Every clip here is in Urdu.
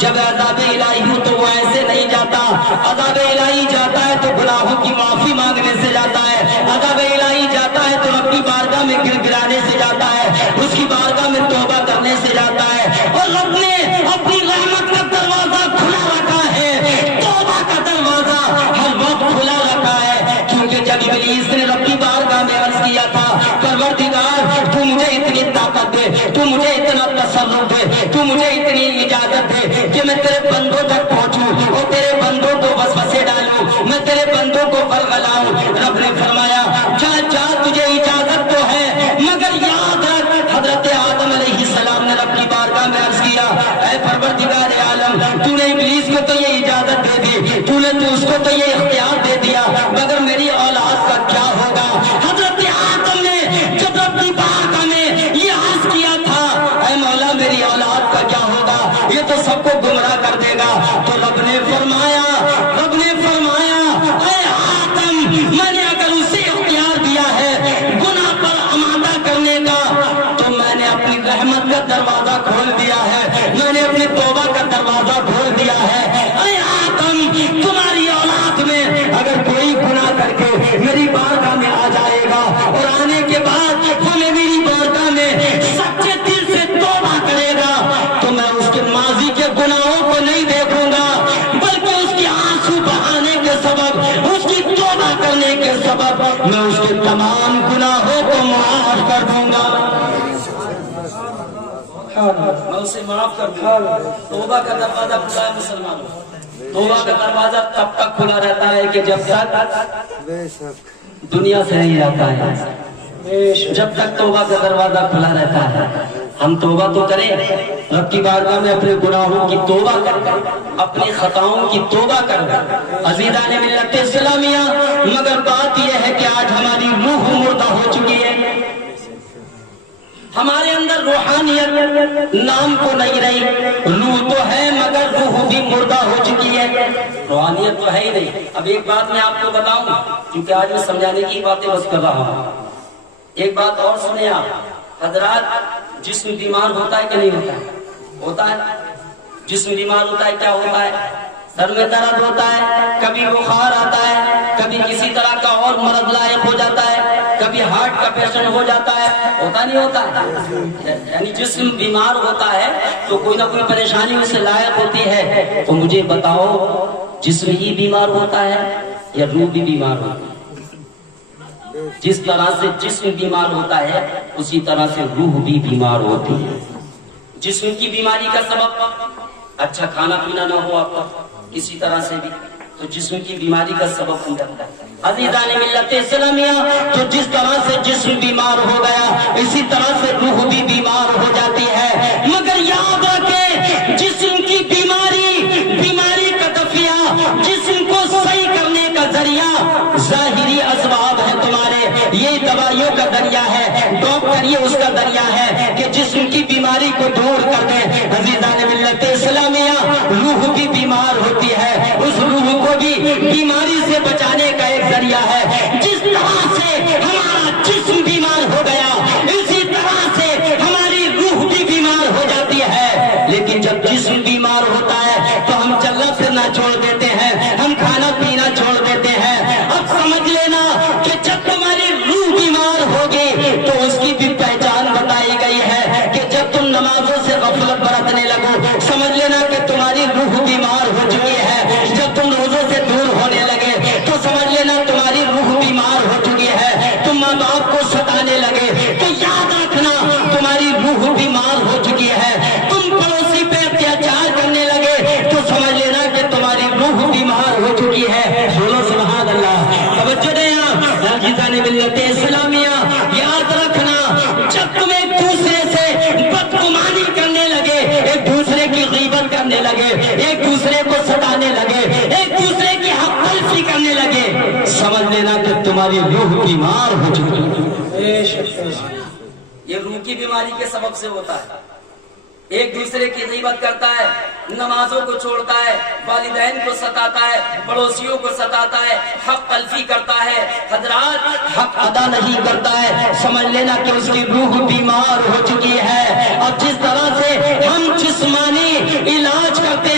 جب عذاب الہی ہو تو وہ ایسے نہیں جاتا. عذاب الہی جاتا ہے تو گناہوں کی معافی مانگنے سے جاتا ہے. عذاب الہی جاتا ہے تو رب کی بارگاہ میں گر گرانے سے جاتا ہے, اس کی بارگاہ میں توبہ کرنے سے جاتا ہے. اور رب نے اپنی رحمت کا دروازہ کھلا رکھا ہے, توبہ کا دروازہ ہر وقت کھلا رکھا ہے. کیونکہ جب ابلیس نے رب کی بارگاہ میں عرض کیا تھا, پروردگار تو مجھے اتنی طاقت دے, تو مجھے اتنا تصرف دے, تو مجھے اتنی اجازت دے کہ میں تیرے بندوں تک پہنچوں اور تیرے بندوں کو وسوسے ڈالوں, میں تیرے بندوں کو فرغلاؤں. رب نے فرمایا جا جا, تجھے اجازت تو ہے, مگر یاد رکھ حضرت آدم علیہ السلام نے رب کی بارگاہ میں عرض کیا, اے پروردگار عالم, تو نے ابلیس کو تو یہ اجازت دے دی, تو نے تو اس کو تو یہ اختیار دے دیا, مگر میری اولاد کا کیا ہوگا؟ حضرت آدم نے جب رب کی بارگاہ میں یہ عرض کیا تھا, اے مولا میری اولاد کا کیا ہوگا, یہ تو سب کو گمراہ کر دے گا. تو رب نے فرمایا اے آدم, میں نے اگر اسے اختیار دیا ہے گناہ پر آمادہ کرنے کا, تو میں نے اپنی رحمت کا دروازہ کھول دیا ہے, میں نے اپنی توبہ کا دروازہ کھول دیا ہے. اے آدم, تمہاری اولاد میں اگر کوئی گناہ کر کے میری بارگاہ میں آ جائے گا اور آنے کے بعد وہ میری بارگاہ میں سچے دل سے توبہ کرے گا, تو میں اس کے ماضی کے گناہوں کو نہیں دیکھوں گا, بلکہ اس کے آنسو بہانے کے سبب, اس کی توبہ کرنے کے سبب میں اس کے تمام گناہوں کو معاف کر دوں گا. میں اسے معاف کر دوں گا. توبہ کا دروازہ کھلا ہے مسلمانوں, توبہ کا دروازہ تب تک کھلا رہتا ہے کہ جب تک دنیا سے نہیں رہتا ہے, جب تک توبہ کا دروازہ کھلا رہتا ہے. ہم توبہ تو کریں, رب کی بارگاہ میں اپنے گناہوں کی توبہ کریں, اپنی خطاؤں کی توبہ کریں. عزیزان ملت اسلامیہ, مگر بات یہ ہے کہ آج ہماری روح مردہ ہو چکی ہے, ہمارے اندر روحانیت نام کو نہیں رہی. روح تو ہے مگر روح بھی مردہ ہو چکی ہے, روحانیت تو ہے ہی نہیں. اب ایک بات میں آپ کو بتاؤں, کیونکہ آج میں سمجھانے کی باتیں بس کر رہا ہوں. ایک بات اور سنیں آپ حضرات, جسم بیمار ہوتا ہے کہ نہیں ہوتا ہے؟ ہوتا ہے. جسم بیمار ہوتا ہے, کیا ہوتا ہے؟ سر میں درد ہوتا ہے, کبھی بخار آتا ہے, کبھی کسی طرح کا اور مرض لاحق ہو جاتا ہے, کبھی ہارٹ کا پیشنٹ ہو جاتا ہے, ہوتا نہیں ہوتا؟ یعنی جسم بیمار ہوتا ہے تو کوئی نہ کوئی پریشانی اسے لاحق ہوتی ہے. تو مجھے بتاؤ, جسم ہی بیمار ہوتا ہے یا روح بھی بیمار ہوتا ہے؟ جس طرح سے جسم بیمار ہوتا ہے اسی طرح سے روح بھی بیمار ہوتی ہے. جسم کی بیماری کا سبب اچھا کھانا پینا نہ ہو آپ کا کسی طرح سے بھی, تو جسم کی بیماری کا سبب بن جاتا ہے. عزیزان ملت اسلامیہ, تو جس طرح سے جسم بیمار ہو گیا اسی طرح سے روح بھی بیمار ہو جاتی ہے. مگر یاد رکھیں, جسم کی بیماری کا دفیہ, جسم کو صحیح کرنے کا ذریعہ ظاہری اسباب ہے تمہارے, یہ دوائیوں کا ذریعہ ہے, ڈاکٹر یہ اس کا ذریعہ ہے کہ جسم کی بیماری کو دور کر دیں. عزیزان ملت اسلامیہ, روح بھی بیمار ہوتی ہے, اس روح کو بھی بیماری سے بچانے کا ایک ذریعہ ہے. جس طرح سے ہمارا جسم بیمار ہو گیا اسی طرح سے ہماری روح بھی بیمار ہو جاتی ہے. لیکن جب جسم بیمار ہوتا ہے تو ہم چلنا پھرنا چھوڑ دیتے ہیں, ہم کھانا پینا چھوڑ دیتے ہیں. اب سمجھ لینا کہ جب تمہاری روح بیمار ہوگی تو اس کی بھی پہچان بتائی گئی ہے کہ جب تم نمازوں سے غفلت برتنے لگو, سمجھ لینا کہ تمہاری روح بیمار ہو چکی ہے. جب تم روزوں سے دور ہونے لگے تو سمجھ لینا تمہاری روح بیمار ہو چکی ہے. تم ماں باپ کو ستانے لگے تو یاد رکھنا تمہاری روح بیمار ہو چکی ہے. تم پڑوسی پہ اتیاچار کرنے لگے تو سمجھ لینا کہ تمہاری روح بیمار ہو چکی ہے. بولو سبحان اللہ. توجہ دیں عزیزان ملت اسلامیہ, یاد رکھنا جب تم ایک دوسرے سے بدگمانی کرنے لگے, ایک دوسرے کی غیبت کرنے لگے, ایک دوسرے کو ستانے لگے, ایک دوسرے کی حق تلفی کرنے لگے, سمجھ لینا کہ تمہاری روح بیمار ہو چکی ہے. یہ روح کی بیماری کے سبب سے ہوتا ہے. ایک دوسرے کی غیبت کرتا ہے, نمازوں کو چھوڑتا ہے, والدین کو ستاتا ہے, پڑوسیوں کو ستاتا ہے, حق تلفی کرتا ہے, حضرات حق ادا نہیں کرتا ہے, سمجھ لینا کہ اس کی روح بیمار ہو چکی ہے. اور جس طرح سے ہم جسمانی علاج کرتے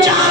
4